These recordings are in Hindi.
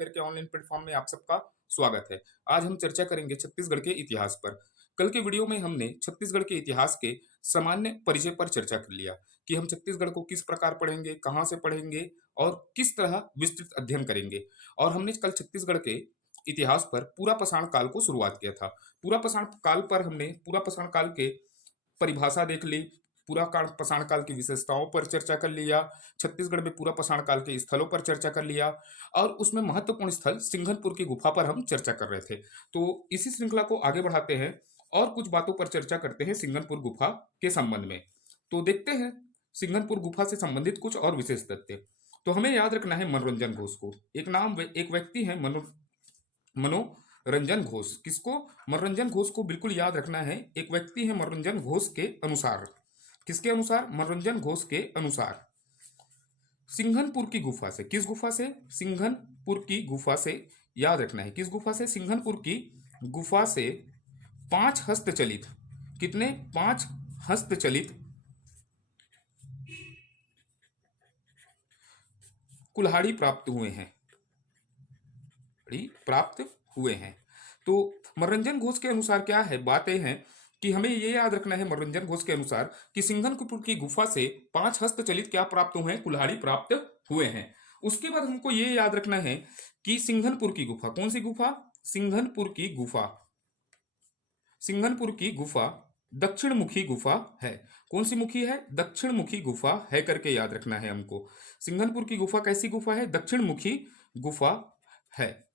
फेयर के ऑनलाइन प्लेटफॉर्म में आप सबका स्वागत है। आज हम चर्चा करेंगे छत्तीसगढ़ के इतिहास पर। कल के वीडियो में हमने छत्तीसगढ़ के इतिहास के सामान्य परिचय पर चर्चा कर लिया कि हम छत्तीसगढ़ को किस प्रकार पढ़ेंगे, कहाँ से पढ़ेंगे और किस तरह विस्तृत अध्ययन करेंगे। और हमने कल छत्तीसगढ़ के इतिहास पर पूरा पाषाण काल को शुरुआत किया था। पूरा पाषाण काल पर हमने पूरा पाषाण काल के परिभाषा देख ली, पूरा काल पाषाण काल की विशेषताओं पर चर्चा कर लिया, छत्तीसगढ़ में पूरा पाषाण काल के स्थलों पर चर्चा कर लिया और उसमें महत्वपूर्ण स्थल सिंघनपुर की गुफा पर हम चर्चा कर रहे थे। तो इसी श्रृंखला को आगे बढ़ाते हैं और कुछ बातों पर चर्चा करते हैं सिंघनपुर गुफा के संबंध में। तो देखते हैं सिंघनपुर गुफा से संबंधित कुछ और विशेष तथ्य। तो हमें याद रखना है मनोरंजन घोष को। एक व्यक्ति है मनोरंजन घोष। किसको? मनोरंजन घोष को बिल्कुल याद रखना है। एक व्यक्ति है मनोरंजन घोष के अनुसार। किसके अनुसार? मनोरंजन घोष के अनुसार सिंघनपुर की गुफा से। किस गुफा से? सिंघनपुर की गुफा से। याद रखना है किस गुफा से? सिंघनपुर की गुफा से 5 हस्तचलित, कितने? 5 हस्तचलित कुल्हाड़ी प्राप्त हुए हैं। तो मनोरंजन घोष के अनुसार क्या है? बातें हैं कि हमें ये याद रखना है मनोरंजन घोष के अनुसार कि सिंघनपुर की गुफा से 5 हस्तचलित क्या प्राप्त हुए हैं? कुल्हाड़ी प्राप्त हुए हैं। उसके बाद हमको ये याद रखना है कि सिंघनपुर की गुफा, कौन सी गुफा? सिंघनपुर की गुफा। सिंघनपुर की गुफा दक्षिण मुखी गुफा है। कौन सी मुखी है? दक्षिण मुखी गुफा है करके याद रखना है हमको। सिंघनपुर की गुफा कैसी गुफा है? दक्षिण मुखी गुफा है।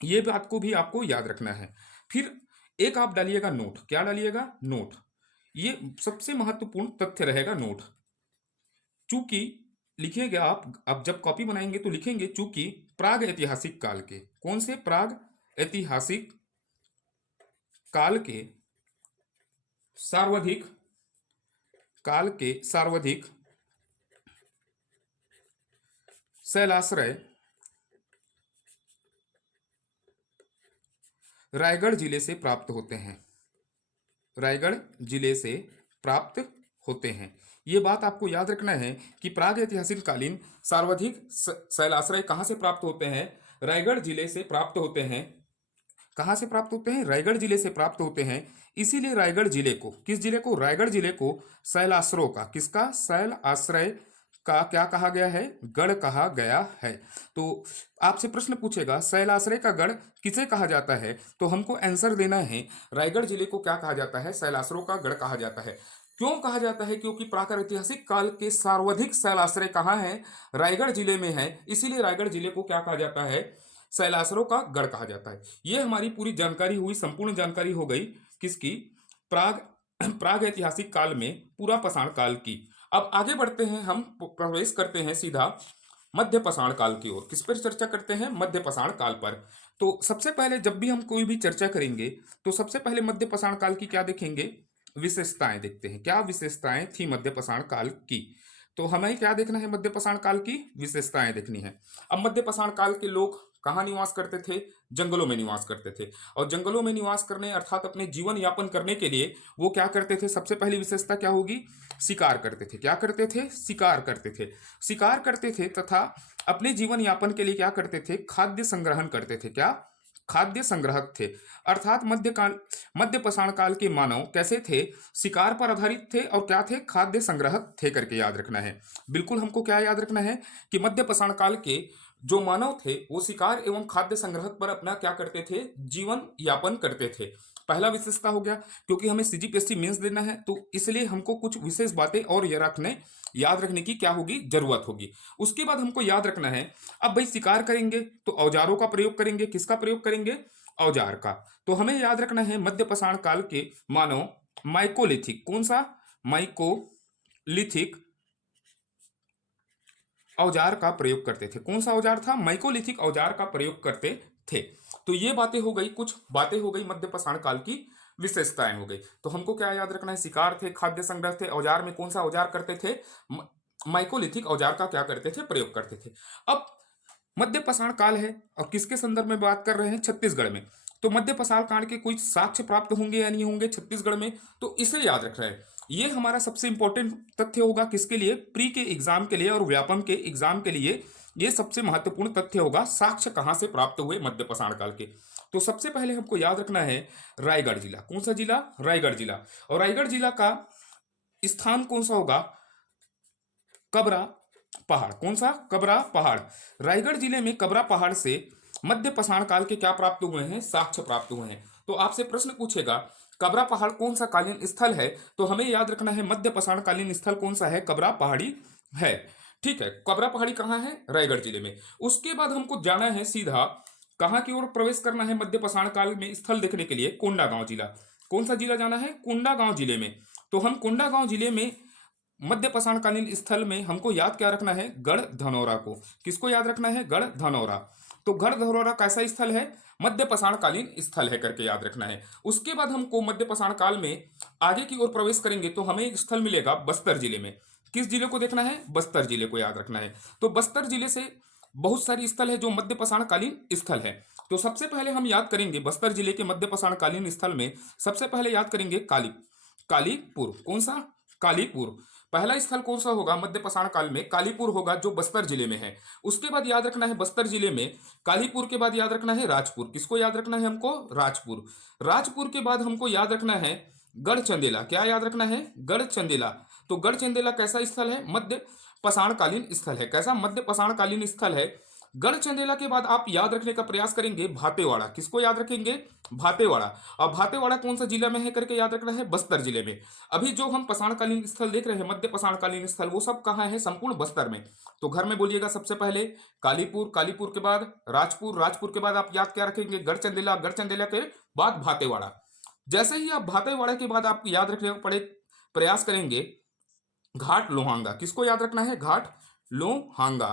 ये बात को भी आपको याद रखना है। फिर एक आप डालिएगा नोट। क्या डालिएगा? नोट। ये सबसे महत्वपूर्ण तथ्य रहेगा, नोट। चूंकि लिखिएगा आप, अब जब कॉपी बनाएंगे तो लिखेंगे चूंकि प्राग ऐतिहासिक काल के, कौन से? प्राग ऐतिहासिक काल के सार्वधिक शैलाश्रय रायगढ़ जिले से प्राप्त होते हैं। रायगढ़ जिले से प्राप्त होते हैं। ये बात आपको याद रखना है कि प्राग ऐतिहासिक कालीन सर्वाधिक शैलाश्रय कहाँ से प्राप्त होते हैं? रायगढ़ जिले से प्राप्त होते हैं। कहाँ से प्राप्त होते हैं? रायगढ़ जिले से प्राप्त होते हैं। इसीलिए रायगढ़ जिले को, किस जिले को? रायगढ़ जिले को शैलाश्रयों का, किसका? शैलाश्रय का क्या कहा गया है? गढ़ कहा गया है। तो आपसे प्रश्न पूछेगा शैलाश्रय का गढ़ किसे कहा जाता है? तो हमको आंसर देना है रायगढ़ जिले को क्या कहा जाता है? शैलाश्रयों का गढ़ कहा जाता है। क्यों कहा जाता है? क्योंकि प्रागैतिहासिक काल के सर्वाधिक शैलाश्रय कहाँ है? रायगढ़ जिले में है। इसीलिए रायगढ़ जिले को क्या कहा जाता है? शैलाश्रयों का गढ़ कहा जाता है। ये हमारी पूरी जानकारी हुई, संपूर्ण जानकारी हो गई किसकी? प्राग ऐतिहासिक काल में पूरा पाषाण काल की। अब आगे बढ़ते हैं, हम प्रवेश करते हैं सीधा मध्य पाषाण काल की ओर। किस पर चर्चा करते हैं? मध्य पाषाण काल पर। तो सबसे पहले जब भी हम कोई भी चर्चा करेंगे तो सबसे पहले मध्य पाषाण काल की क्या देखेंगे? विशेषताएं देखते हैं। क्या विशेषताएं थी मध्य पाषाण काल की? तो हमें क्या देखना है? मध्य पाषाण काल की विशेषताएं देखनी है। अब मध्य पाषाण काल के लोग कहाँ निवास करते थे? जंगलों में निवास करते थे। और जंगलों में निवास करने अर्थात अपने जीवन यापन करने के लिए वो क्या करते थे? सबसे पहली विशेषता क्या होगी? शिकार करते थे। क्या करते थे? शिकार करते थे। शिकार करते थे तथा अपने जीवन यापन के लिए क्या करते थे? खाद्य संग्रहण करते थे। क्या? खाद्य संग्राहक थे। अर्थात मध्य पाषाण काल के मानव कैसे थे? शिकार पर आधारित थे और क्या थे? खाद्य संग्राहक थे करके याद रखना है। बिल्कुल हमको क्या याद रखना है कि मध्य पाषाण काल के जो मानव थे वो शिकार एवं खाद्य संग्रहक पर अपना क्या करते थे? जीवन यापन करते थे। पहला विशेषता हो गया। क्योंकि हमें सीजीपीएससी मेंस देना है तो इसलिए हमको कुछ विशेष बातें और याद रखने की क्या होगी? जरूरत होगी। उसके बाद हमको याद रखना है, अब भाई शिकार करेंगे तो औजारों का प्रयोग करेंगे। किसका प्रयोग करेंगे? औजार का। तो हमें याद रखना है मध्य पाषाण काल के मानव माइकोलिथिक, कौन सा? माइकोलिथिक औजार का प्रयोग करते थे। कौन सा औजार था? माइकोलिथिक औजार का प्रयोग करते थे। तो ये बातें हो गई, कुछ बातें हो गई, मध्य पाषाण काल की विशेषताएं हो गई। तो हमको क्या याद रखना है? शिकार थे, खाद्य संग्रह थे, औजार में कौन सा औजार करते थे? माइकोलिथिक औजार का क्या करते थे? प्रयोग करते थे। अब मध्य पाषाण काल है और किसके संदर्भ में बात कर रहे हैं? छत्तीसगढ़ में। तो मध्य पाषाण काल के कोई साक्ष्य प्राप्त होंगे या नहीं होंगे छत्तीसगढ़ में? तो इसे याद रखना है। ये हमारा सबसे इंपॉर्टेंट तथ्य होगा किसके लिए? प्री के एग्जाम के लिए और व्यापम के एग्जाम के लिए ये सबसे महत्वपूर्ण तथ्य होगा। साक्ष्य कहाँ से प्राप्त हुए मध्य पाषाण काल के, तो सबसे पहले हमको याद रखना है रायगढ़ जिला। कौन सा जिला? रायगढ़ जिला। और रायगढ़ जिला का स्थान कौन सा होगा? कबरा पहाड़। कौन सा? कबरा पहाड़। रायगढ़ जिले में कबरा पहाड़ से मध्य पाषाण काल के क्या प्राप्त हुए हैं? साक्ष्य प्राप्त हुए हैं। तो आपसे प्रश्न पूछेगा कबरा पहाड़ कौन सा कालीन स्थल है, तो हमें याद रखना है मध्य पाषाण कालीन स्थल कौन सा है? कबरा पहाड़ी है। ठीक है, कबरा पहाड़ी कहाँ है? रायगढ़ जिले में। उसके बाद हमको जाना है सीधा कहाँ की ओर प्रवेश करना है मध्य पाषाण काल में स्थल देखने के लिए? कोंडागांव जिला। कौन सा जिला जाना है? कोंडागांव जिले में। तो हम कोंडागांव जिले में मध्य पाषाणकालीन स्थल में हमको याद क्या रखना है? गढ़ धनौरा को। किसको याद रखना है? गढ़ धनौरा। तो गढ़ धनौरा कैसा स्थल है? मध्य पाषाणकालीन स्थल है करके याद रखना है। उसके बाद हमको मध्य पाषाण काल में आगे की ओर प्रवेश करेंगे तो हमें एक स्थल मिलेगा बस्तर जिले में। किस जिले को देखना है? बस्तर जिले को याद रखना है। तो बस्तर जिले से बहुत सारी स्थल है जो मध्य पाषाणकालीन स्थल है। तो सबसे पहले हम याद करेंगे बस्तर जिले के मध्य पाषाणकालीन स्थल में सबसे पहले याद करेंगे कालीपुर। कौन सा? कालीपुर। पहला स्थल कौन सा होगा मध्य पाषाण काल में? कालीपुर होगा, जो बस्तर जिले में है। उसके बाद याद रखना है बस्तर जिले में कालीपुर के बाद याद रखना है राजपुर। किसको याद रखना है हमको? राजपुर। राजपुर के बाद हमको याद रखना है गढ़चंदेला। क्या याद रखना है? गढ़चंदेला। तो गढ़चंदेला कैसा स्थल है? मध्य पाषाणकालीन स्थल है। कैसा? मध्य पाषाणकालीन स्थल है। गढ़चंदेला के बाद आप याद रखने का प्रयास करेंगे भातेवाड़ा। किसको याद रखेंगे? भातेवाड़ा। और भातेवाड़ा कौन सा जिला में है करके याद रखना है? बस्तर जिले में। अभी जो हम पाषाणकालीन स्थल देख रहे हैं मध्य पाषाणकालीन स्थल, वो सब कहाँ है? संपूर्ण बस्तर में। तो घर में बोलिएगा सबसे पहले कालीपुर, कालीपुर के बाद राजपुर, राजपुर के बाद आप याद क्या रखेंगे? गढ़चंदेला, गढ़चंदेला के बाद भातेवाड़ा। जैसे ही आप भातेवाड़ा के बाद आप याद रखने का प्रयास करेंगे घाट लोहांगा। किसको याद रखना है? घाट लोहांगा।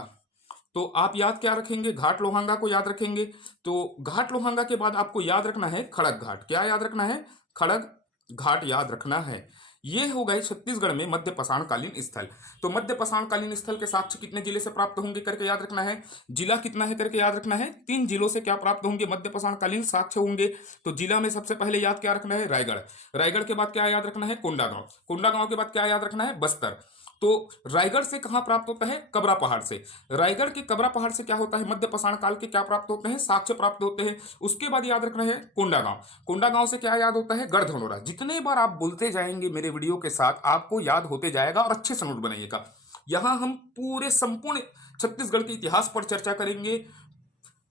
तो आप याद क्या रखेंगे? घाट लोहांगा को याद रखेंगे। तो घाट लोहांगा के बाद आपको याद रखना है खड़ग घाट। क्या याद रखना है? खड़ग घाट याद रखना है। ये हो गए छत्तीसगढ़ में मध्य पाषाणकालीन स्थल। तो मध्य पाषाणकालीन स्थल के साक्ष्य कितने जिले से प्राप्त होंगे करके याद रखना है। जिला कितना है करके याद रखना है। 3 जिलों से क्या प्राप्त होंगे? मध्य पाषाणकालीन साक्ष्य होंगे। तो जिला में सबसे पहले याद क्या रखना है? रायगढ़। रायगढ़ के बाद क्या याद रखना है? कोंडागांव। कोंडागांव के बाद क्या याद रखना है? बस्तर। तो रायगढ़ से कहां प्राप्त होता है? कबरा पहाड़ से। रायगढ़ के कबरा पहाड़ से क्या होता है? मध्य पाषाण काल के क्या प्राप्त होते हैं? साक्ष्य प्राप्त होते हैं। उसके बाद याद रखना है कोंडागांव। कोंडागांव से क्या याद होता है? गढ़ धनौरा। जितने बार आप बोलते जाएंगे मेरे वीडियो के साथ आपको याद होते जाएगा, और अच्छे से नोट बनाइएगा। यहां हम पूरे संपूर्ण छत्तीसगढ़ के इतिहास पर चर्चा करेंगे।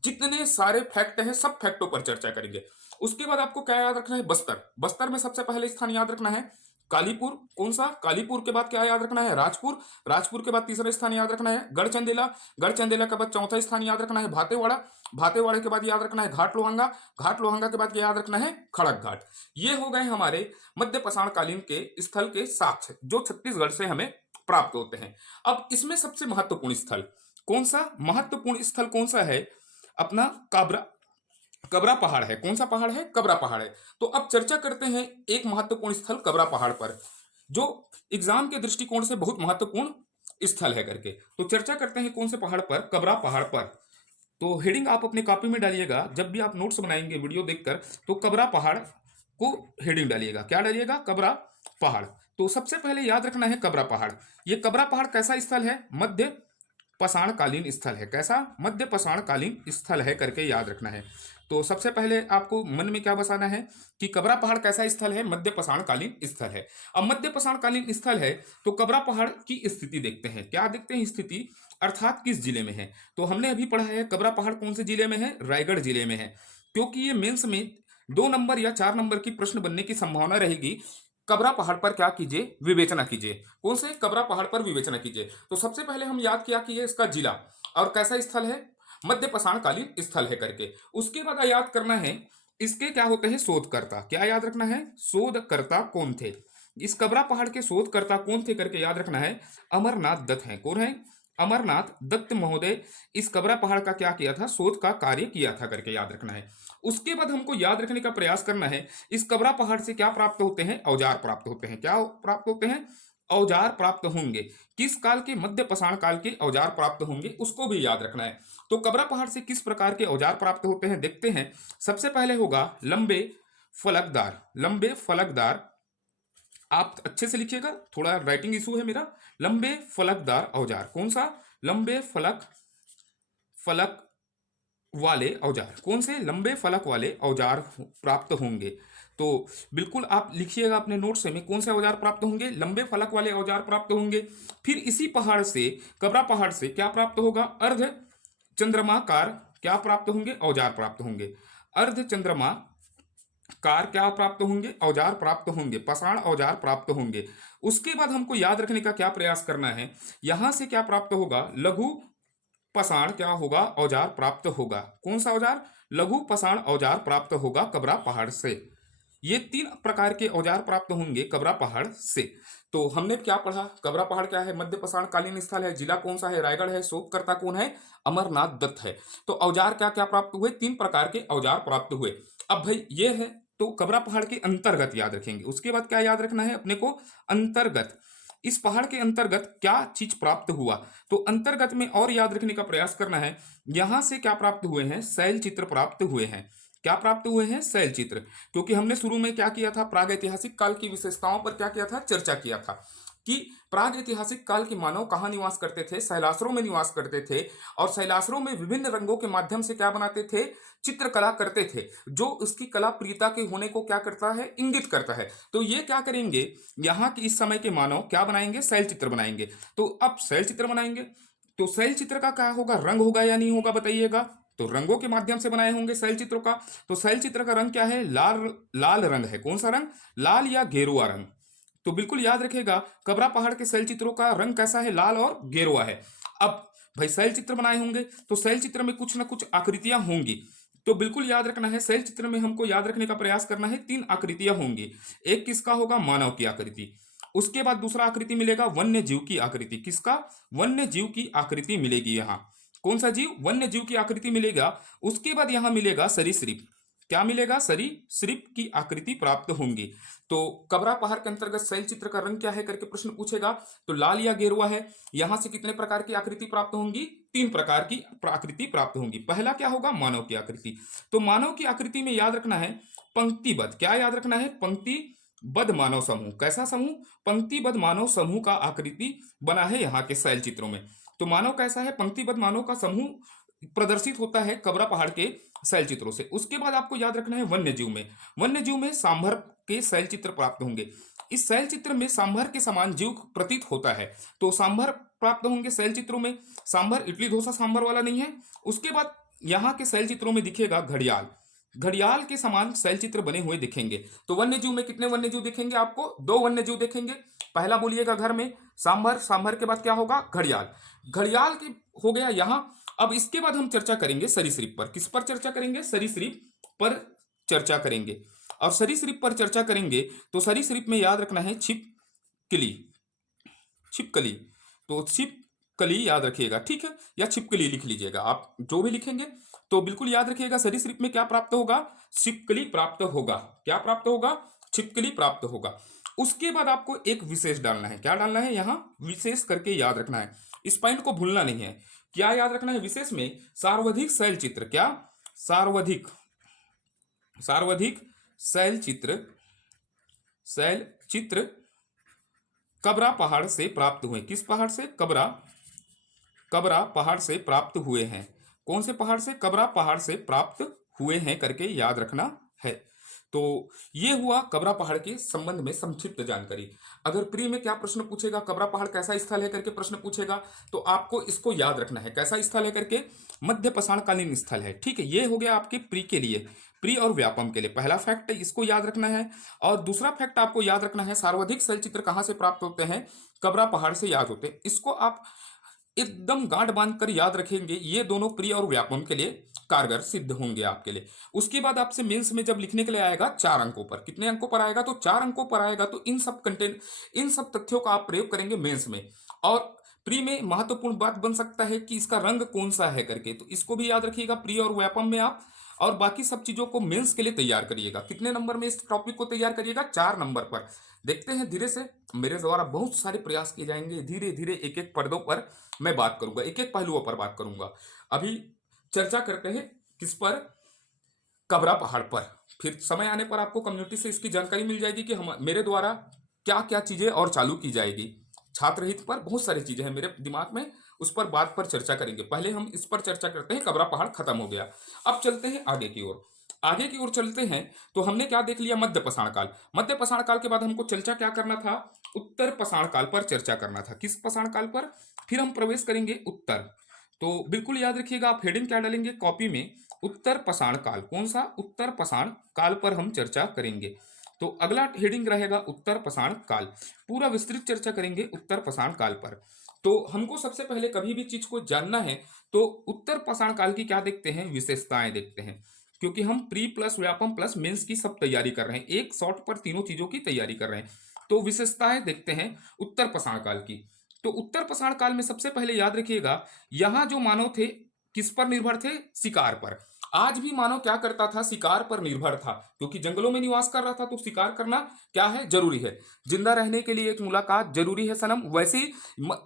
जितने सारे फैक्ट हैं सब फैक्टों पर चर्चा करेंगे। उसके बाद आपको क्या याद रखना है? बस्तर। बस्तर में सबसे पहले स्थान याद रखना है कालीपुर। कौन सा? कालीपुर के बाद क्या याद रखना है? राजपुर। राजपुर के बाद तीसरा स्थान याद रखना है गढ़चंदेला। गढ़चंदेला के बाद चौथा स्थान याद रखना है भातेवाड़ा। भातेवाड़े के बाद याद रखना है घाट लोहांगा। घाट लोहांगा के बाद याद रखना है खड़ग घाट। ये हो गए हमारे मध्य पाषाणकालीन के स्थल के साक्ष्य जो छत्तीसगढ़ से हमें प्राप्त होते हैं। अब इसमें सबसे महत्वपूर्ण स्थल कौन सा? महत्वपूर्ण स्थल कौन सा है? अपना कबरा पहाड़ है। कौन सा पहाड़ है? कबरा पहाड़ है। तो अब चर्चा करते हैं एक महत्वपूर्ण स्थल कबरा पहाड़ पर, जो एग्जाम के दृष्टिकोण से बहुत महत्वपूर्ण स्थल है करके। तो चर्चा करते हैं कौन से पहाड़ पर? कबरा पहाड़ पर। तो हेडिंग आप अपने कॉपी में डालिएगा, जब भी आप नोट्स बनाएंगे वीडियो देखकर तो कबरा पहाड़ को हेडिंग डालिएगा। क्या डालिएगा? कबरा पहाड़। तो सबसे पहले याद रखना है कबरा पहाड़। ये कबरा पहाड़ कैसा स्थल है? मध्य पाषाणकालीन स्थल है। कैसा? मध्य पाषाणकालीन स्थल है करके याद रखना है। तो सबसे पहले आपको मन में क्या बसाना है कि कबरा पहाड़ कैसा स्थल है? मध्य पाषाणकालीन स्थल है। अब मध्य पाषाणकालीन स्थल है तो कबरा पहाड़ की स्थिति देखते हैं। क्या देखते हैं? स्थिति, अर्थात किस जिले में है। तो हमने अभी पढ़ा है कबरा पहाड़ कौन से जिले में है? रायगढ़ जिले में है। क्योंकि ये मेंस में 2 नंबर या 4 नंबर की प्रश्न बनने की संभावना रहेगी। कबरा पहाड़ पर क्या कीजिए? विवेचना कीजिए। कौन से? कबरा पहाड़ पर विवेचना कीजिए। तो सबसे पहले हम याद किया कि ये इसका जिला और कैसा स्थल है? मध्य पाषाणकालीन स्थल है करके। उसके बाद याद करना है इसके क्या होते हैं? शोधकर्ता। क्या याद रखना है? शोधकर्ता कौन थे? इस कबरा पहाड़ के शोधकर्ता कौन थे करके याद रखना है। अमरनाथ दत्त हैं। कौन है? अमरनाथ दत्त महोदय इस कबरा पहाड़ का क्या किया था? शोध का कार्य किया था करके याद रखना है। उसके बाद हमको याद रखने का प्रयास करना है इस कबरा पहाड़ से क्या प्राप्त होते हैं? औजार प्राप्त होते हैं। क्या प्राप्त होते हैं? औजार प्राप्त होंगे। किस काल के? मध्य पाषाण काल के औजार प्राप्त होंगे, उसको भी याद रखना है। तो कबरा पहाड़ से किस प्रकार के औजार प्राप्त होते हैं देखते हैं। सबसे पहले होगा लंबे फलकदार। लंबे फलकदार, आप अच्छे से लिखिएगा, थोड़ा राइटिंग इशू है मेरा। लंबे फलकदार औजार। कौन सा? लंबे फलकदार फलक वाले औजार, कौन से लंबे फलक वाले औजार प्राप्त होंगे? तो बिल्कुल आप लिखिएगा अपने नोट्स में, कौन से औजार प्राप्त होंगे? लंबे फलक वाले औजार प्राप्त होंगे। फिर इसी पहाड़ से, कबरा पहाड़ से क्या प्राप्त होगा? अर्ध चंद्रमाकार क्या प्राप्त होंगे? औजार प्राप्त होंगे। अर्ध चंद्रमा कार क्या प्राप्त होंगे? औजार प्राप्त होंगे, पाषाण औजार प्राप्त होंगे। उसके बाद हमको याद रखने का क्या प्रयास करना है, यहां से क्या प्राप्त होगा? लघु पाषाण क्या होगा? औजार प्राप्त होगा। कौन सा औजार? लघु पाषाण औजार प्राप्त होगा कबरा पहाड़ से। ये 3 प्रकार के औजार प्राप्त होंगे कबरा पहाड़ से। तो हमने क्या पढ़ा? कबरा पहाड़ क्या है? मध्य पाषाण कालीन स्थल है। जिला कौन सा है? रायगढ़ है। शोधकर्ता कौन है? अमरनाथ दत्त है। तो औजार क्या क्या प्राप्त हुए? 3 प्रकार के औजार प्राप्त हुए। अब भाई ये है, तो कबरा पहाड़ के अंतर्गत याद रखेंगे। उसके बाद क्या याद रखना है अपने को? अंतर्गत, इस पहाड़ के अंतर्गत क्या चीज प्राप्त हुआ? तो अंतर्गत में और याद रखने का प्रयास करना है। यहां से क्या प्राप्त हुए हैं? शैल चित्र प्राप्त हुए हैं। क्या प्राप्त हुए हैं? शैल चित्र। क्योंकि हमने शुरू में क्या किया था? प्राग ऐतिहासिक काल की विशेषताओं पर क्या किया था? चर्चा किया था कि प्राग ऐतिहासिक काल के मानव कहाँ निवास करते थे? शैलाश्रों में निवास करते थे। और शैलाश्रों में विभिन्न रंगों के माध्यम से क्या बनाते थे? चित्रकला करते थे, जो उसकी कला प्रियता के होने को क्या करता है? इंगित करता है। तो ये क्या करेंगे? यहाँ के इस समय के मानव क्या बनाएंगे? शैल चित्र बनाएंगे। तो अब शैल चित्र बनाएंगे, तो शैल चित्र का क्या होगा? रंग होगा या नहीं होगा? बताइएगा। तो रंगों के माध्यम से बनाए होंगे शैल चित्रों का। तो शैल चित्र का रंग क्या है? लाल, लाल रंग है। कौन सा रंग? लाल या गेरुआ रंग। तो बिल्कुल याद रखेगा, कबरा पहाड़ के शैल चित्रों का रंग कैसा है? लाल और गेरुआ है। अब भाई शैल चित्र बनाए होंगे, तो शैल चित्र में कुछ ना कुछ आकृतियां होंगी। तो बिल्कुल याद रखना है, शैल चित्र में हमको याद रखने का प्रयास करना है। 3 आकृतियां होंगी। एक किसका होगा? मानव की आकृति। उसके बाद दूसरा आकृति मिलेगा वन्य जीव की आकृति। किसका? वन्य जीव की आकृति मिलेगी। यहाँ कौन सा जीव? वन्य जीव की आकृति मिलेगा। उसके बाद यहां मिलेगा सरीसृप। क्या मिलेगा? सरीसृप की आकृति प्राप्त होंगी। तो कबरा पहाड़ के अंतर्गत शैल चित्र का रंग क्या है करके प्रश्न पूछेगा, तो लाल या गेरुआ है। यहां से कितने प्रकार की आकृति प्राप्त होंगी? 3 प्रकार की आकृति प्राप्त होंगी। पहला क्या होगा? मानव की आकृति। तो मानव की आकृति में याद रखना है पंक्तिबद्ध। क्या याद रखना है? पंक्तिबद्ध मानव समूह। कैसा समूह? पंक्तिबद्ध मानव समूह का आकृति बना है यहाँ के शैल चित्रों में। तो मानव कैसा है? पंक्तिबद्ध मानव का समूह प्रदर्शित होता है कबरा पहाड़ के शैल चित्रों से। उसके बाद आपको याद रखना है वन्य जीव में। वन्य जीव में सांभर के शैल चित्र प्राप्त होंगे। इस शैल चित्र में सांभर के समान जीव प्रतीत होता है, तो सांभर प्राप्त होंगे शैल चित्रों में। सांभर इडली डोसा सांभर वाला नहीं है। उसके बाद यहाँ के शैल चित्रों में दिखेगा घड़ियाल। घड़ियाल के समान शैल चित्र बने हुए दिखेंगे। तो वन्य जीव में कितने वन्य जीव दिखेंगे आपको? 2 वन्य जीव दिखेंगे। पहला बोलिएगा घर में सांभर, सांभर के बाद क्या होगा? घड़ियाल। घड़ियाल के हो गया यहां। अब इसके बाद हम चर्चा करेंगे सरीसृप पर। किस पर चर्चा करेंगे? सरीसृप पर चर्चा करेंगे। और सरीसृप पर चर्चा करेंगे तो सरीसृप में याद रखना है छिपकली। छिपकली, तो छिपकली याद रखिएगा, ठीक है? या छिपकली लिख लीजिएगा, आप जो भी लिखेंगे। तो बिल्कुल याद रखिएगा, सरीसृप में क्या प्राप्त होगा? छिपकली प्राप्त होगा। क्या प्राप्त होगा? छिपकली प्राप्त होगा। उसके बाद आपको एक विशेष डालना है। क्या डालना है? यहां विशेष करके याद रखना है। इस पॉइंट को भूलना नहीं है। क्या याद रखना है विशेष में? सार्वधिक शैल चित्र। क्या? सार्वधिक, सार्वधिक शैल चित्र, शैल चित्र कबरा पहाड़ से प्राप्त हुए। किस पहाड़ से? कबरा, कबरा पहाड़ से प्राप्त हुए हैं। कौन से पहाड़ से? कबरा पहाड़ से प्राप्त हुए हैं करके याद रखना है। तो ये हुआ कबरा पहाड़ के संबंध में संक्षिप्त जानकारी। अगर प्री में क्या प्रश्न पूछेगा, कबरा पहाड़ कैसा स्थल है करके प्रश्न पूछेगा, तो आपको इसको याद रखना है। कैसा स्थल है करके? मध्य पाषाणकालीन स्थल है, ठीक है? ये हो गया आपके प्री के लिए, प्री और व्यापम के लिए पहला फैक्ट इसको याद रखना है। और दूसरा फैक्ट आपको याद रखना है, सार्वधिक शैल चित्र कहां से प्राप्त होते हैं? कबरा पहाड़ से याद होते हैं। इसको आप एकदम गांठ बांध कर याद रखेंगे। ये दोनों प्री और व्यापम के लिए कारगर सिद्ध होंगे आपके लिए। उसके बाद आपसे मेंस में जब लिखने के लिए आएगा 4 अंकों पर, कितने अंकों पर आएगा? तो 4 अंकों पर आएगा। तो इन सब कंटेंट, इन सब तथ्यों का आप प्रयोग करेंगे मेंस में। और प्री में महत्वपूर्ण बात बन सकता है कि इसका रंग कौन सा है करके, तो इसको भी याद रखिएगा प्री और व्यापम में आप। और बाकी सब चीजों को मेंस के लिए तैयार करिएगा। कितने नंबर में इस टॉपिक को तैयार करिएगा? 4 नंबर पर। देखते हैं धीरे से, मेरे द्वारा बहुत सारे प्रयास किए जाएंगे। धीरे धीरे एक एक पर्दों पर मैं बात करूंगा, एक एक पहलुओं पर बात करूंगा। अभी चर्चा करते हैं किस पर? कबरा पहाड़ पर। फिर समय आने पर आपको कम्युनिटी से इसकी जानकारी मिल जाएगी कि हम, मेरे द्वारा क्या क्या चीजें और चालू की जाएगी। छात्र हित पर बहुत सारी चीजें हैं मेरे दिमाग में, उस पर बात पर चर्चा करेंगे। पहले हम इस पर चर्चा करते हैं, कबरा पहाड़ खत्म हो गया। अब चलते हैं आगे की ओर। आगे की ओर चलते हैं तो हमने क्या देख लिया, मध्य पाषाण काल। मध्य पाषाण काल के बाद हमको चर्चा क्या करना था, उत्तर पाषाण काल पर चर्चा करना था। किस पाषाण काल पर? फिर हम प्रवेश करेंगे उत्तर। तो बिल्कुल याद रखिएगा, आप हेडिंग क्या डालेंगे कॉपी में, उत्तर पाषाण काल। कौन सा? उत्तर पाषाण काल पर हम चर्चा करेंगे। तो अगला हेडिंग रहेगा उत्तर पाषाण काल। पूरा विस्तृत चर्चा करेंगे उत्तर पाषाण काल पर। तो हमको सबसे पहले कभी भी चीज को जानना है तो उत्तर पाषाण काल की क्या देखते हैं, विशेषताएं देखते हैं। क्योंकि हम pre plus Vyapam plus mains की सब तैयारी कर रहे हैं, एक शॉट पर तीनों चीजों की तैयारी कर रहे हैं। तो विशेषताएं देखते हैं उत्तर पाषाण काल की। तो उत्तर पाषाण काल में सबसे पहले याद रखिएगा, यहां जो मानव थे किस पर निर्भर थे, शिकार पर। आज भी मानव क्या करता था, शिकार पर निर्भर था। क्योंकि जंगलों में निवास कर रहा था तो शिकार करना क्या है, जरूरी है। जिंदा रहने के लिए एक मुलाकात जरूरी है सनम, वैसे ही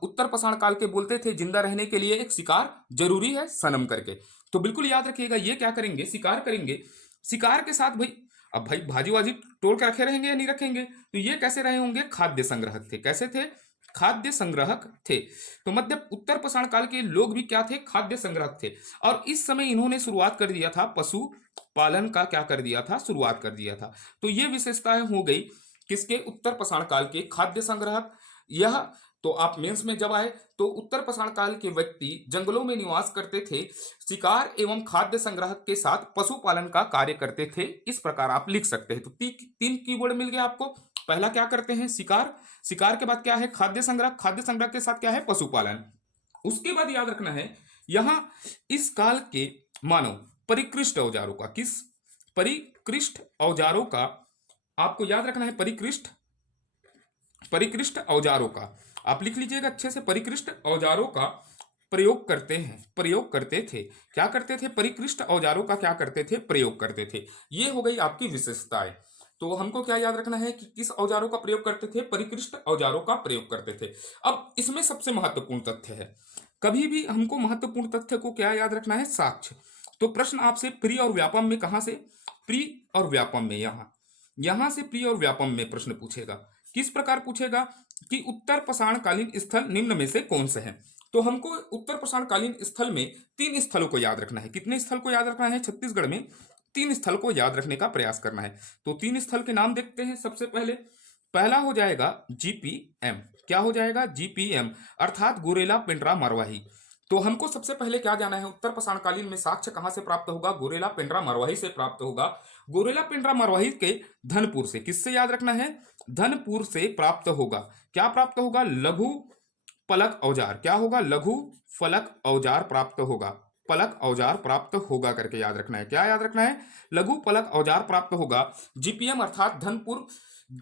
उत्तर पाषाण काल के बोलते थे जिंदा रहने के लिए एक शिकार जरूरी है सनम करके। तो बिल्कुल याद रखिएगा, ये क्या करेंगे, शिकार करेंगे। शिकार के साथ भाई, अब भाई भाजी वाजी तोड़ के रखे रहेंगे या नहीं रखेंगे, तो ये कैसे रहे होंगे, खाद्य संग्रहक थे। कैसे थे? खाद्य संग्रहक थे। तो मध्य उत्तर पाषाण काल के लोग भी क्या थे, खाद्य संग्रहक थे। और इस समय इन्होंने शुरुआत कर दिया था पशु पालन का, क्या कर दिया था, शुरुआत कर दिया था। तो ये विशेषताएं हो गई किसके, उत्तर पाषाण काल के, खाद्य संग्रहक। यह तो आप मेंस में जब आए तो उत्तर पाषाण काल के व्यक्ति जंगलों में निवास करते थे, शिकार एवं खाद्य संग्रहक के साथ पशुपालन का कार्य करते थे। इस प्रकार आप लिख सकते हैं। तो तीन कीवर्ड मिल गया आपको। पहला क्या करते हैं, शिकार। शिकार के बाद क्या है, खाद्य संग्रह। खाद्य संग्रह के साथ क्या है, पशुपालन। उसके बाद याद रखना है, यहां इस काल के मानव परिकृष्ट औजारों का, किस परिकृष्ट औजारों का आपको याद रखना है, परिकृष्ट औजारों का आप लिख लीजिएगा अच्छे से, परिकृष्ट औजारों का प्रयोग करते हैं, प्रयोग करते थे। क्या करते थे, परिकृष्ट औजारों का क्या करते थे, प्रयोग करते थे। ये हो गई आपकी विशेषताएं। तो हमको क्या याद रखना है कि किस औजारों का प्रयोग करते थे, परिकृष्ट औजारों का प्रयोग करते थे। अब इसमें सबसे महत्वपूर्ण तथ्य है, कभी भी हमको महत्वपूर्ण तथ्य को क्या याद रखना है, साक्ष्य। तो प्रश्न आपसे प्री और व्यापम में, कहां से, प्री और व्यापम में, यहां से प्री और व्यापम में प्रश्न पूछेगा। किस प्रकार पूछेगा कि उत्तर पाषाण कालीन स्थल निम्न में से कौन से हैं। तो हमको उत्तर पाषाण कालीन स्थल में 3 स्थलों को याद रखना है। कितने स्थल को याद रखना है, छत्तीसगढ़ में 3 स्थल को याद रखने का प्रयास करना है। तो 3 स्थल के नाम देखते हैं। सबसे पहले पहला हो जाएगा जीपीएम। क्या हो जाएगा, जीपीएम, अर्थात गोरेला पेंड्रा मरवाही। तो हमको सबसे पहले क्या जाना है, उत्तर पाषाण कालीन में साक्ष्य कहां से प्राप्त होगा, गोरेला पेंड्रा मरवाही से प्राप्त होगा। गोरेला पेंड्रा मरवाही के धनपुर से, किससे याद रखना है, धनपुर से प्राप्त होगा। क्या प्राप्त होगा, लघु फलक औजार। क्या होगा, लघु फलक औजार प्राप्त होगा। फलक औजार प्राप्त होगा करके याद रखना है। क्या याद रखना है, लघु फलक औजार प्राप्त होगा। जीपीएम अर्थात धनपुर,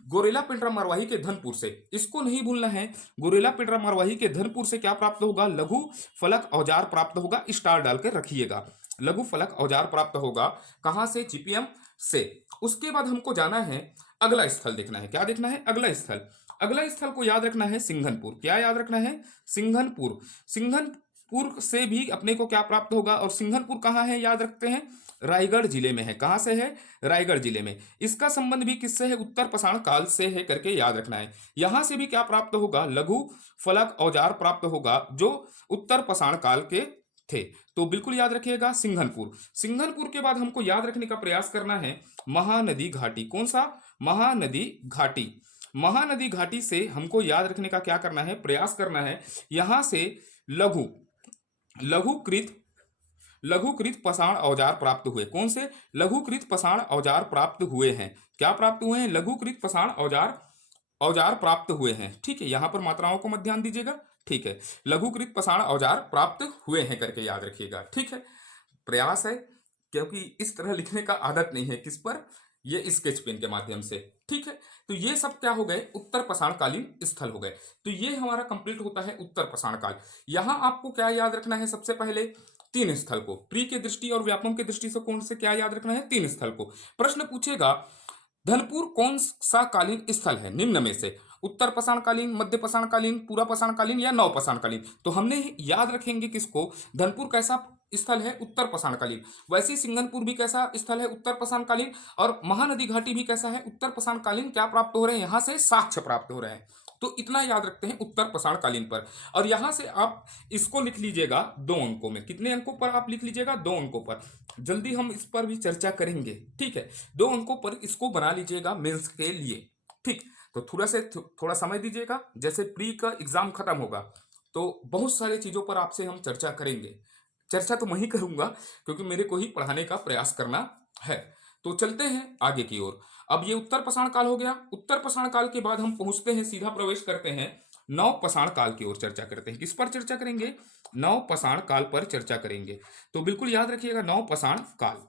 गोरेला पेंड्रा मरवाही के धनपुर से, इसको नहीं भूलना है। गोरेला पेंड्रा मरवाही के धनपुर से क्या प्राप्त होगा, लघु फलक औजार प्राप्त होगा। स्टार डाल के रखिएगा, लघु फलक औजार प्राप्त होगा। कहां से, जीपीएम से। उसके बाद हमको जाना है, अगला स्थल देखना है। क्या देखना है, अगला स्थल। अगला स्थल को याद रखना है सिंघनपुर। क्या याद रखना है, सिंघनपुर। सिंघनपुर से भी अपने को क्या प्राप्त होगा, और सिंघनपुर कहाँ है, याद रखते हैं, रायगढ़ जिले में है। कहां से है, रायगढ़ जिले में। इसका संबंध भी किससे है, उत्तर पाषाण काल से है करके याद रखना है। यहां से भी क्या प्राप्त होगा, लघु फलक औजार प्राप्त होगा, जो उत्तर पाषाण काल के थे। तो बिल्कुल याद रखिएगा सिंघनपुर। सिंघनपुर के बाद हमको याद रखने का प्रयास करना है महानदी घाटी। कौन सा, महानदी घाटी। महानदी घाटी से हमको याद रखने का क्या करना है, प्रयास करना है। यहां से लघुकृत पाषाण औजार प्राप्त हुए। कौन से, लघुकृत पाषाण औजार प्राप्त हुए हैं। क्या प्राप्त हुए हैं, लघुकृत पाषाण औजार प्राप्त हुए हैं। ठीक है, यहां पर मात्राओं को मत ध्यान दीजिएगा। ठीक है, लघुकृत पाषाण औजार प्राप्त हुए हैं करके याद रखिएगा। ठीक है, प्रयास है, क्योंकि इस तरह लिखने का आदत नहीं है किस पर, ये स्केच पेन के माध्यम से। ठीक है, तो ये सब क्या हो गए, उत्तर पाषाण कालीन स्थल हो गए। तो ये हमारा कंप्लीट होता है उत्तर पाषाण काल। यहां आपको क्या याद रखना है, सबसे पहले 3 स्थल को, प्री की दृष्टि और व्यापम की दृष्टि से कौन से क्या याद रखना है, 3 स्थल को। प्रश्न पूछेगा धनपुर कौन सा कालीन स्थल है निम्न में से, उत्तर पाषाण कालीन, मध्य पाषाण कालीन, पूरा पाषाण कालीन या नव पाषाण कालीन। तो हमने याद रखेंगे किसको, धनपुर कैसा स्थल है, उत्तर पाषाण कालीन। वैसे ही सिंघनपुर भी कैसा स्थल है, उत्तर पाषाण कालीन। और महानदी घाटी भी कैसा है, उत्तर पाषाण कालीन। क्या प्राप्त हो रहे हैं, यहां से साक्ष्य प्राप्त हो रहे हैं। तो इतना याद रखते हैं उत्तर पाषाणकालीन पर। और यहां से आप इसको लिख लीजिएगा 2 अंकों में। कितने अंकों पर आप लिख लीजिएगा? 2 अंकों पर। जल्दी हम इस पर भी चर्चा करेंगे, ठीक है। 2 अंकों पर इसको बना लीजिएगा मेंस के लिए, ठीक। तो थोड़ा समय दीजिएगा, जैसे प्री का एग्जाम खत्म होगा तो बहुत सारी चीजों पर आपसे हम चर्चा करेंगे। चर्चा तो मैं ही करूंगा क्योंकि मेरे को ही पढ़ाने का प्रयास करना है। तो चलते हैं आगे की ओर। अब ये उत्तर पाषाण काल हो गया। उत्तर पाषाण काल के बाद हम पहुंचते हैं, सीधा प्रवेश करते हैं नव पाषाण काल की ओर। चर्चा करते हैं, किस पर चर्चा करेंगे? नव पाषाण काल पर चर्चा करेंगे। तो बिल्कुल याद रखिएगा, नव पाषाण काल।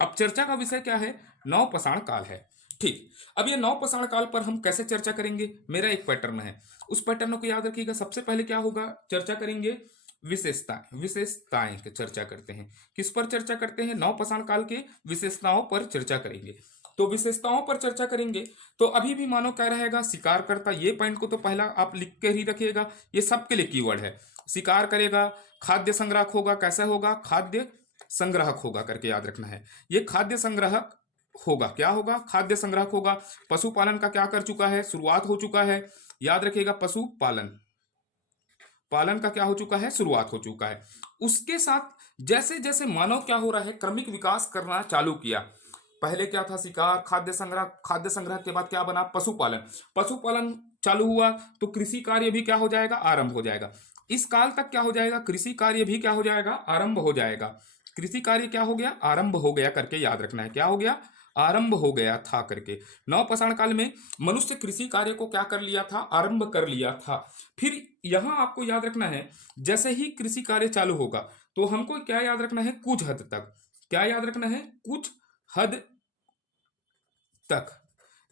अब चर्चा का विषय क्या है? नव पाषाण काल है, ठीक। अब ये नव पाषाण काल पर हम कैसे चर्चा करेंगे? मेरा एक पैटर्न है, उस पैटर्न को याद रखिएगा। सबसे पहले क्या होगा? चर्चा करेंगे विशेषताएं की चर्चा करते हैं। किस पर चर्चा करते हैं? नव पाषाण काल के विशेषताओं पर चर्चा करेंगे। तो विशेषताओं पर चर्चा करेंगे तो अभी भी मानो क्या रहेगा? शिकार करता। ये पॉइंट को तो पहला आप लिख कर ही रखिएगा, ये सबके लिए कीवर्ड है। शिकार करेगा, खाद्य संग्राहक होगा। कैसा होगा? खाद्य संग्राहक होगा करके याद रखना है। ये खाद्य संग्राहक होगा। क्या होगा? खाद्य संग्राहक होगा। पशुपालन का क्या कर चुका है? शुरुआत हो चुका है। याद रखिएगा, पशुपालन पालन का क्या हो चुका है? शुरुआत हो चुका है। उसके साथ जैसे जैसे मानव क्या हो रहा है? क्रमिक विकास करना चालू किया। पहले क्या था? शिकार, खाद्य संग्रह। खाद्य संग्रह के बाद क्या बना? पशुपालन। पशुपालन चालू हुआ तो कृषि कार्य भी क्या हो जाएगा? आरंभ हो जाएगा। इस काल तक क्या हो जाएगा? कृषि कार्य भी क्या हो जाएगा? आरंभ हो जाएगा। कृषि कार्य क्या हो गया? आरंभ हो गया करके याद रखना है। क्या हो गया? आरंभ हो गया था करके। नवपाषाण काल में मनुष्य कृषि कार्य को क्या कर लिया था? आरंभ कर लिया था। फिर यहां आपको याद रखना है, जैसे ही कृषि कार्य चालू होगा तो हमको क्या याद रखना है? कुछ हद तक। क्या याद रखना है? कुछ हद तक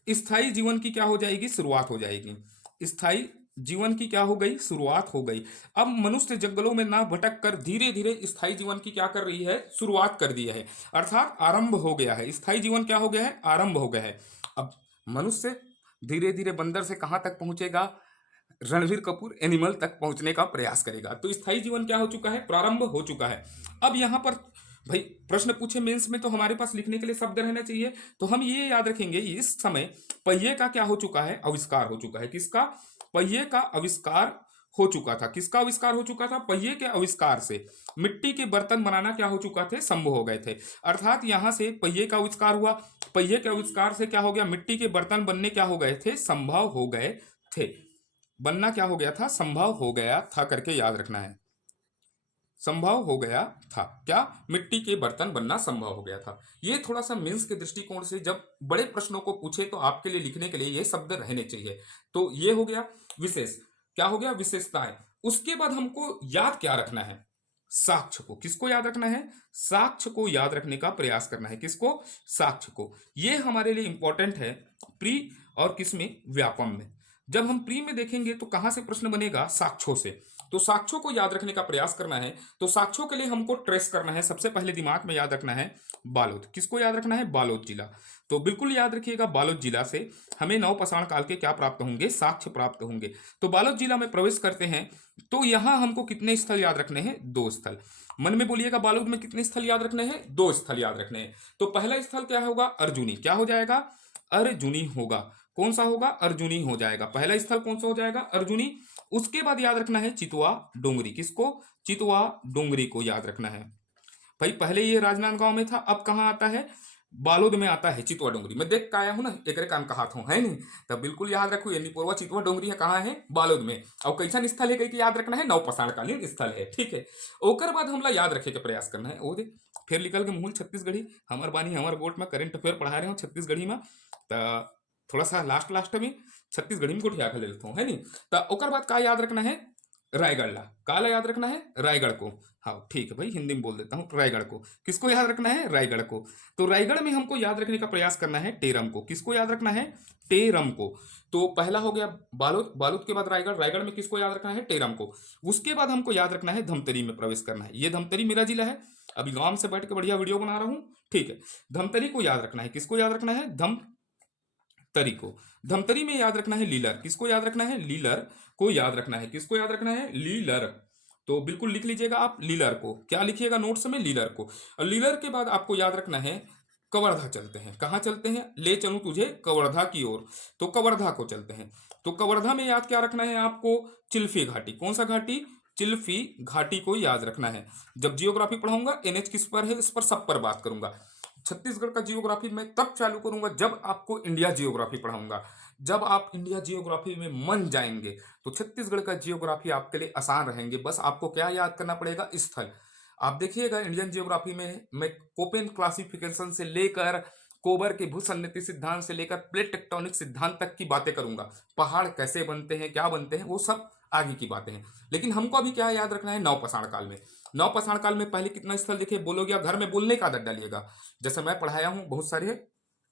स्थायी जीवन की क्या हो जाएगी? शुरुआत हो जाएगी। स्थायी जीवन की क्या हो गई? शुरुआत हो गई। अब मनुष्य जंगलों में ना भटक कर धीरे धीरे स्थायी जीवन की क्या कर रही है? शुरुआत कर दिया है, अर्थात आरंभ हो गया है। स्थायी जीवन क्या हो गया है? आरंभ हो गया है। अब मनुष्य धीरे धीरे बंदर से कहां तक पहुंचेगा? रणवीर कपूर एनिमल तक पहुंचने का प्रयास करेगा। तो स्थायी जीवन क्या हो चुका है? प्रारंभ हो चुका है। अब यहां पर भाई प्रश्न पूछे मेंस में तो हमारे पास लिखने के लिए शब्द रहना चाहिए। तो हम ये याद रखेंगे, इस समय पहिए का क्या हो चुका है? आविष्कार हो चुका है। किसका? पहिए का आविष्कार हो चुका था। किसका आविष्कार हो चुका था? पहिए के आविष्कार से मिट्टी के बर्तन बनाना क्या हो चुका थे? संभव हो गए थे। अर्थात यहां से पहिए का आविष्कार हुआ। पहिए के आविष्कार से क्या हो गया? मिट्टी के बर्तन बनने क्या हो गए थे? संभव हो गए थे। बनना क्या हो गया था? संभव हो गया था करके याद रखना है। संभव हो गया था। क्या? मिट्टी के बर्तन बनना संभव हो गया था। ये थोड़ा सा मेंस के दृष्टिकोण से जब बड़े प्रश्नों को पूछे तो आपके लिए लिखने के लिए ये शब्द रहने चाहिए। तो ये हो गया विशेष। क्या हो गया? विशेषताएं। उसके बाद हमको याद क्या रखना है? साक्ष्य को। किसको याद रखना है? साक्ष्य को याद रखने का प्रयास करना है। किसको? साक्ष्य को। ये हमारे लिए इंपॉर्टेंट है प्री और किसमें? व्यापम में। जब हम प्री में देखेंगे तो कहां से प्रश्न बनेगा? साक्ष्यों से। तो साक्ष्यों को याद रखने का प्रयास करना है। तो साक्ष्यों के लिए हमको ट्रेस करना है। सबसे पहले दिमाग में याद रखना है बालोद। किसको याद रखना है? बालोद जिला। तो बिल्कुल याद रखिएगा, बालोद जिला से हमें नवपाषाण काल के क्या प्राप्त होंगे? साक्ष्य प्राप्त होंगे। तो बालोद जिला में प्रवेश करते हैं तो यहां हमको कितने स्थल याद रखने हैं? 2 स्थल। मन में बोलिएगा, बालोद में कितने स्थल याद रखने हैं? 2 स्थल याद रखने हैं। तो पहला स्थल क्या होगा? अर्जुनी। क्या हो जाएगा? अर्जुनी होगा। कौन सा होगा? अर्जुनी हो जाएगा। पहला स्थल कौन सा हो जाएगा? अर्जुनी। उसके बाद याद रखना है चितवा डोंगरी। किसको? चितवा डोंगरी को याद रखना है। भाई पहले ये राजनांदगांव में था, अब कहां आता है? बालोद में आता है चितवा डोंगरी। मैं देख के आया हूं ना, एक काम कहा था, है नहीं? तब बिल्कुल याद रखो, ये निपोरवा चितवा डोंगरी है। कहाँ है? बालोद में। और कैसा स्थल है कहीं याद रखना है? नवपाषाण कालीन स्थल है, ठीक है। ओकर बाद हमला याद रखे के प्रयास करना है। ओ दे फिर निकल के मूल छत्तीसगढ़ी हमार बानी हमार बोर्ड में करेंट अफेयर पढ़ा रहे हो छत्तीसगढ़ी में। थोड़ा सा लास्ट में छत्तीसगढ़ी में गोठिया ले लेता हूँ, है नहीं? तो ओकर बाद का याद रखना है? रायगढ़ ला। काला याद रखना है? रायगढ़ को। हाँ ठीक है भाई, हिंदी में बोल देता हूँ, रायगढ़ को। किसको याद रखना है? रायगढ़ को। तो रायगढ़ में हमको याद रखने का प्रयास करना है टेरम को। किसको याद रखना है? टेरम को। तो पहला हो गया बालोद। बालोद के बाद रायगढ़। रायगढ़ में किसको याद रखना है? टेरम को। उसके बाद हमको याद रखना है धमतरी में प्रवेश करना है। ये धमतरी मेरा जिला है। अभी गांव से बैठ के बढ़िया वीडियो बना रहा हूँ, ठीक है। धमतरी को याद रखना है। किसको याद रखना है? धमतरी को। धमतरी में याद रखना है लीलर। किसको याद रखना है? लीलर को याद रखना है। किसको याद रखना है? लीलर। तो बिल्कुल लिख लीजिएगा आप लीलर को। क्या लिखिएगा नोट्स में? लीलर को। और लीलर के बाद आपको याद रखना है कवर्धा चलते हैं। कहाँ चलते हैं? ले चलूं तुझे कवर्धा की ओर। तो कवर्धा को चलते हैं। तो कवर्धा में याद क्या रखना है आपको? चिल्फी घाटी। कौन सा घाटी? चिल्फी घाटी को याद रखना है। जब जियोग्राफी पढ़ाऊंगा एनएच किस पर है इस पर सब पर बात करूंगा। छत्तीसगढ़ का जियोग्राफी मैं तब चालू करूंगा जब आपको इंडिया जियोग्राफी पढ़ाऊंगा। जब आप इंडिया जियोग्राफी में मन जाएंगे तो छत्तीसगढ़ का जियोग्राफी आपके लिए आसान रहेंगे। बस आपको क्या याद करना पड़ेगा? स्थल। आप देखिएगा इंडियन जियोग्राफी में मैं कोपेन क्लासिफिकेशन से लेकर कोबर के भूसंनति सिद्धांत से लेकर प्लेट टेक्टोनिक सिद्धांत तक की बातें करूंगा। पहाड़ कैसे बनते हैं, क्या बनते हैं, वो सब आगे की बातें हैं। लेकिन हमको अभी क्या याद रखना है? नवपाषाण काल में। नवपाषाण काल में पहले कितना स्थल देखिए, बोलोगे घर में बोलने का आदत डालिएगा। जैसे मैं पढ़ाया हूं बहुत सारे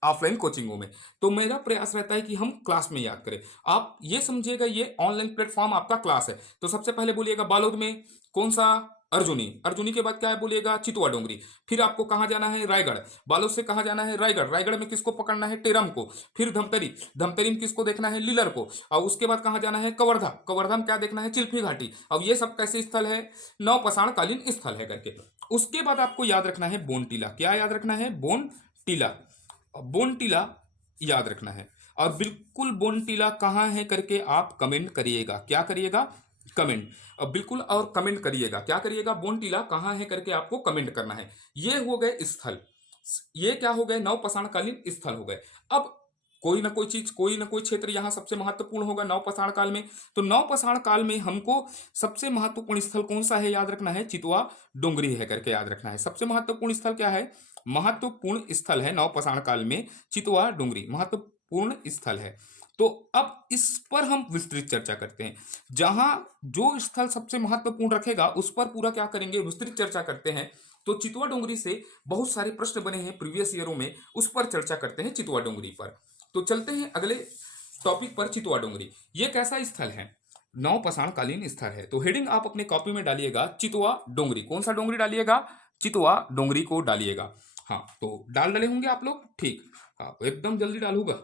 ऑफलाइन कोचिंगों में, तो मेरा प्रयास रहता है कि हम क्लास में याद करें। आप ये समझिएगा ये ऑनलाइन प्लेटफॉर्म आपका क्लास है। तो सबसे पहले बोलिएगा बालोद में कौन सा? अर्जुनी। अर्जुनी के बाद क्या है बोलिएगा? चितवा डोंगरी। फिर आपको कहाँ जाना है? रायगढ़। बालोद से कहाँ जाना है? रायगढ़। रायगढ़ में किसको पकड़ना है? टेरम को। फिर धमतरी। धमतरी में किसको देखना है? लीलर को। और उसके बाद कहाँ जाना है? कवर्धा। कवर्धा में क्या देखना है? चिल्फी घाटी। अब ये सब कैसे स्थल है? नवपाषाण कालीन स्थल है करके। उसके बाद आपको याद रखना है बोनटीला। क्या याद रखना है? बोनटीला। बोनटीला याद रखना है। और बिल्कुल बोनटीला कहाँ है करके आप कमेंट करिएगा। क्या करिएगा? कमेंट। अब बिल्कुल और कमेंट करिएगा। क्या करिएगा? बोनटीला कहाँ है करके आपको कमेंट करना है। ये हो गए स्थल। ये क्या हो गए? नवपाषाण कालीन स्थल हो गए। अब कोई ना कोई चीज, कोई ना कोई क्षेत्र यहां सबसे महत्वपूर्ण होगा नवपाषाण काल में। तो नवपाषाण काल में हमको सबसे महत्वपूर्ण स्थल कौन सा है याद रखना है? चितवा डोंगरी है करके याद रखना है। सबसे महत्वपूर्ण स्थल क्या है? महत्वपूर्ण स्थल है नवपाषाण काल में चितवा डोंगरी, महत्वपूर्ण स्थल है। तो अब इस पर हम विस्तृत चर्चा करते हैं। जहां जो स्थल सबसे महत्वपूर्ण रखेगा उस पर पूरा क्या करेंगे? विस्तृत चर्चा करते हैं। तो चितवा डोंगरी से बहुत सारे प्रश्न बने हैं प्रीवियस ईयरों में, उस पर चर्चा करते हैं चितवा डोंगरी पर। तो चलते हैं अगले टॉपिक पर। चितवा डोंगरी ये कैसा स्थल है? नवपाषाण कालीन स्थल है। तो हेडिंग आप अपने कॉपी में डालिएगा चितवा डोंगरी। कौन सा डोंगरी डालिएगा? चितवा डोंगरी को डालिएगा। हाँ, तो डाल डले होंगे आप लोग? ठीक। हाँ, एकदम जल्दी डालूंगा।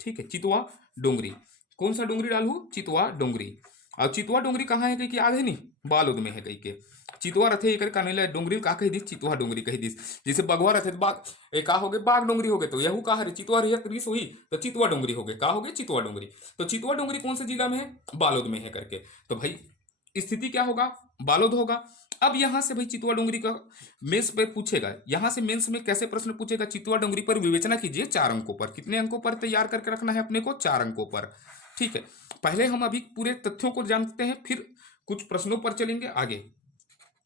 ठीक है, चितवा डोंगरी। कौन सा डोंगरी डालू? चितवा डोंगरी। और चितवा डोंगरी कहाँ है कहीं की याद है? नहीं, बालोद में है कहीं के। चितवा रथे एकर कानेला डोंगरी का कही दिस, चितवा डोंगरी कही दिस। जैसे बगवा रथे बाग ए का हो गए? बाग डोंगरी हो गए। तो यहू का है? चितवा रही त्रिस हुई तो चितवा डोंगरी हो गए। का हो गए? चितवा डोंगरी। तो चितवा डोंगरी कौन से जिला में है? बालोद में है करके। तो भाई स्थिति क्या होगा? बालोद होगा। अब यहां से भाई चितवा डोंगरी का मेंस पे पूछेगा। यहां से मेंस में कैसे प्रश्न पूछेगा? चितवा डोंगरी पर विवेचना कीजिए 4 अंकों पर। कितने अंकों पर तैयार करके रखना है अपने को? 4 अंकों पर। ठीक है, पहले हम अभी पूरे तथ्यों को जानते हैं, फिर कुछ प्रश्नों पर चलेंगे आगे।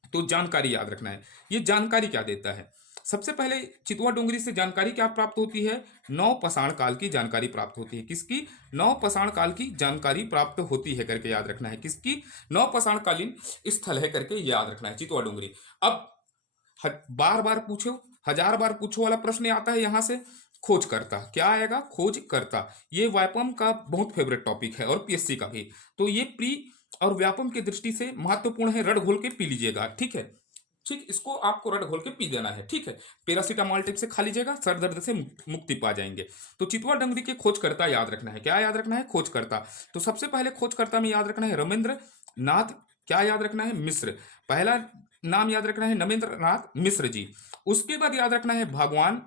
तो जानकारी याद रखना है। ये जानकारी क्या देता है? सबसे पहले चितवा डोंगरी से जानकारी क्या प्राप्त होती है? नवपाषाण काल की जानकारी प्राप्त होती है। किसकी? नवपाषाण काल की जानकारी प्राप्त होती है करके याद रखना है। किसकी? नवपाषाण कालीन स्थल है करके याद रखना है चितवा डोंगरी। अब बार बार पूछो, 1000 बार पूछो वाला प्रश्न आता है यहां से। खोज करता क्या आएगा? खोज करता। ये व्यापम का बहुत फेवरेट टॉपिक है और पीएससी का भी। तो ये प्री और व्यापम की दृष्टि से महत्वपूर्ण है। रड घोल के पी लीजिएगा। ठीक है, ठीक, इसको आपको रड घोल के पी देना है। ठीक है, पैरासीटामोल टिप से खा लीजिएगा, सर दर्द से मुक्ति पा जाएंगे। तो चितवा डोंगरी के खोजकर्ता याद रखना है। क्या याद रखना है? खोजकर्ता। तो सबसे पहले खोजकर्ता में याद रखना है रमेंद्र नाथ। क्या याद रखना है? मिश्र। पहला नाम याद रखना है नरेंद्र नाथ मिश्र जी। उसके बाद याद रखना है भगवान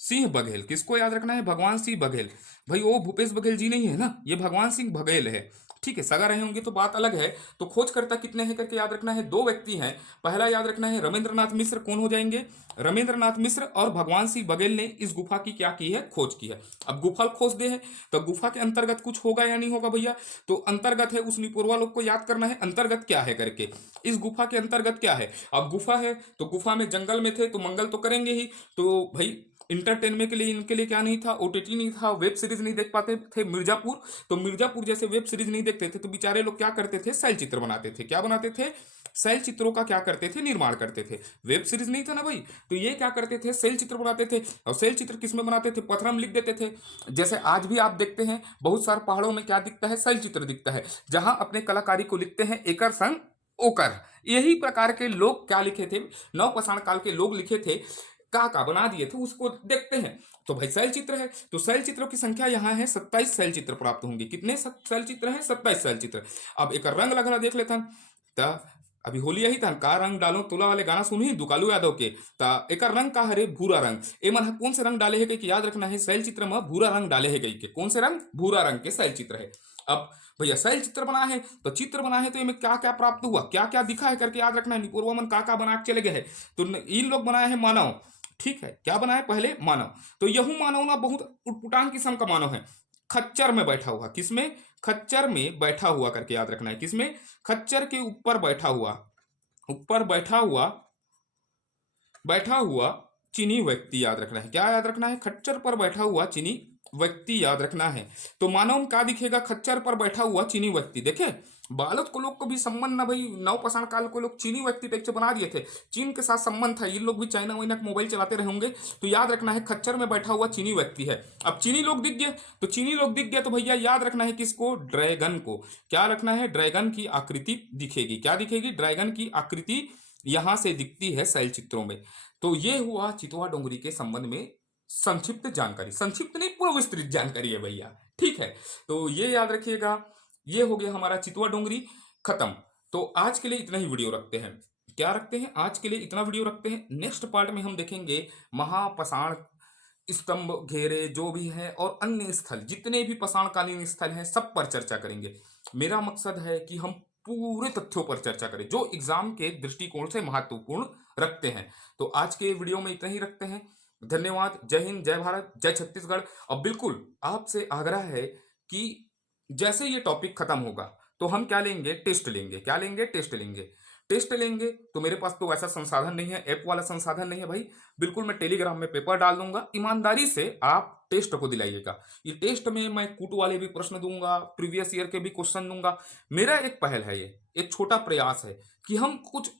सिंह बघेल। किसको याद रखना है? भगवान सिंह बघेल। भाई वो भूपेश बघेल जी नहीं है ना, ये भगवान सिंह बघेल है। ठीक है, सगा रहे होंगे तो बात अलग है। तो खोजकर्ता कितने हैं करके याद रखना है? 2 व्यक्ति हैं। पहला याद रखना है रविंद्रनाथ मिश्र। कौन हो जाएंगे? रविंद्रनाथ मिश्र और भगवान सिंह बघेल ने इस गुफा की क्या की है? खोज की है। अब गुफा खोज दे है तो गुफा के अंतर्गत कुछ होगा या नहीं होगा भैया? तो अंतर्गत है, उस निपुरवा लोग को याद करना है अंतर्गत क्या है करके। इस गुफा के अंतर्गत क्या है? अब गुफा है तो गुफा में जंगल में थे तो मंगल तो करेंगे ही। तो भाई इंटरटेनमेंट के लिए इनके लिए क्या नहीं था? ओटीटी नहीं था, वेब सीरीज नहीं देख पाते थे मिर्जापुर। तो मिर्जापुर जैसे वेब सीरीज नहीं देखते थे तो बेचारे लोग क्या करते थे? शैल चित्र बनाते थे। क्या बनाते थे? शैल चित्रों का क्या करते थे? निर्माण करते थे। वेब सीरीज नहीं था ना भाई, तो ये क्या करते थे? शैल चित्र बनाते थे। और शैल चित्र किसमें बनाते थे? पत्थर में लिख देते थे। जैसे आज भी आप देखते हैं बहुत सारे पहाड़ों में क्या दिखता है? शैल चित्र दिखता है, जहां अपने कलाकारी को लिखते हैं एकर संग ओकर। यही प्रकार के लोग क्या लिखे थे? नवपाषाण काल के लोग लिखे थे, का बना दिए थे, उसको देखते हैं। तो भाई शैल चित्र है, तो शैल चित्रों की संख्या यहाँ है 27 शैल चित्र प्राप्त होंगे। कितने शैल चित्र हैं? 27 शैल चित्र। अब एक रंग लगना देख लेते हैं। अभी होली यही था, का रंग डालो तुला वाले गाना सुनी दुकालू यादव के। ता एक रंग का हरे भूरा रंग, ए मन कौन से रंग डाले है कि याद रखना है, शैल चित्र में भूरा रंग डाले है के कौन से रंग, भूरा रंग के शैल चित्र है। अब भैया शैल चित्र बना है तो चित्र बना है तो इनमें क्या क्या प्राप्त हुआ, क्या क्या दिखा है करके याद रखना है। निपुरवा मन का बना के चले गए है, तो इन लोग बनाए हैं मानव, ठीक है, क्या बनाए पहले मानव। तो यहू मानव ना बहुत उटपुटांग किस्म का मानव है, खच्चर में बैठा हुआ, किसमें, खच्चर में बैठा हुआ करके याद रखना है, किसमें, खच्चर के ऊपर बैठा हुआ, ऊपर बैठा हुआ चीनी व्यक्ति याद रखना है। क्या याद रखना है, खच्चर पर बैठा हुआ चीनी व्यक्ति याद रखना है। तो मानव में क्या दिखेगा, खच्चर पर बैठा हुआ चीनी व्यक्ति। देखे बालक को लोग को भी संबंध ना भाई, नवपाषाण काल को लोग चीनी व्यक्ति टाइप से बना दिए थे, चीन के साथ संबंध था, ये लोग भी चाइना वाइना मोबाइल चलाते रहे होंगे। तो याद रखना है खच्चर में बैठा हुआ चीनी व्यक्ति है। अब चीनी लोग दिख गए, तो चीनी लोग दिख गए तो भैया याद रखना है किसको, ड्रैगन को। क्या रखना है, ड्रैगन की आकृति दिखेगी, क्या दिखेगी, ड्रैगन की आकृति यहां से दिखती है शैल चित्रों में। तो ये हुआ चितवा डोंगरी के संबंध में संक्षिप्त जानकारी, संक्षिप्त नहीं पूरा विस्तृत जानकारी है भैया, ठीक है। तो ये याद रखिएगा, ये हो गया हमारा चितवा डोंगरी खत्म। तो आज के लिए इतना ही वीडियो रखते हैं, क्या रखते हैं, आज के लिए इतना वीडियो रखते हैं। नेक्स्ट पार्ट में हम देखेंगे महापाषाण स्तंभ घेरे जो भी है और अन्य स्थल, जितने भी पाषाणकालीन स्थल हैं सब पर चर्चा करेंगे। मेरा मकसद है कि हम पूरे तथ्यों पर चर्चा करें जो एग्जाम के दृष्टिकोण से महत्वपूर्ण रखते हैं। तो आज के वीडियो में इतना ही रखते हैं। धन्यवाद, जय हिंद, जय भारत, जय छत्तीसगढ़। और बिल्कुल आपसे आग्रह है कि जैसे ये टॉपिक खत्म होगा तो हम क्या लेंगे, टेस्ट लेंगे, क्या लेंगे, टेस्ट लेंगे। टेस्ट लेंगे तो मेरे पास तो ऐसा संसाधन नहीं है, ऐप वाला संसाधन नहीं है भाई, बिल्कुल मैं टेलीग्राम में पेपर डाल दूंगा, ईमानदारी से आप टेस्ट को दिलाइएगा। ये टेस्ट में मैं कूट वाले भी प्रश्न दूंगा, प्रीवियस ईयर के भी क्वेश्चन दूंगा। मेरा एक पहल है, ये एक छोटा प्रयास है कि हम कुछ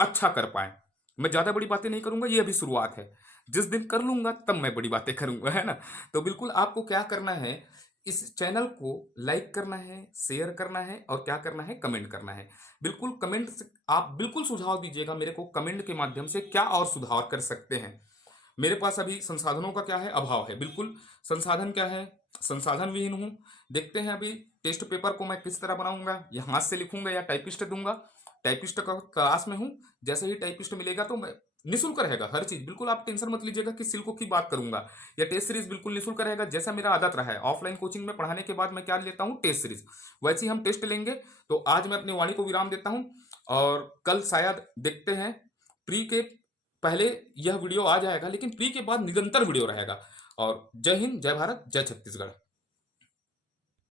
अच्छा कर पाए। मैं ज्यादा बड़ी बातें नहीं करूंगा, ये अभी शुरुआत है, जिस दिन कर लूंगा तब मैं बड़ी बातें करूंगा, है ना। तो बिल्कुल आपको क्या करना है, इस चैनल को लाइक करना है, शेयर करना है और क्या करना है, कमेंट करना है। बिल्कुल कमेंट से आप बिल्कुल सुझाव दीजिएगा मेरे को, कमेंट के माध्यम से क्या और सुधार कर सकते हैं। मेरे पास अभी संसाधनों का क्या है, अभाव है, बिल्कुल संसाधन क्या है, संसाधन विहीन हूं। देखते हैं अभी टेस्ट पेपर को मैं किस तरह बनाऊंगा, या हाथ से लिखूंगा या टाइपिस्ट दूंगा। टाइपिस्ट का क्लास में हूं, जैसे ही टाइपिस्ट मिलेगा तो मैं निःशुल्क रहेगा हर चीज, बिल्कुल आप टेंशन मत लीजिएगा कि सिल्को की बात करूंगा, या टेस्ट सीरीज बिल्कुल निःशुल्क रहेगा। जैसा मेरा आदत रहा है ऑफलाइन कोचिंग में पढ़ाने के बाद मैं क्या लेता हूं, टेस्ट सीरीज, वैसे ही हम टेस्ट लेंगे। तो आज मैं अपनी वाणी को विराम देता हूं और कल शायद देखते हैं, प्री के पहले यह वीडियो आ जाएगा लेकिन प्री के बाद निरंतर वीडियो रहेगा। और जय हिंद, जय भारत, जय छत्तीसगढ़।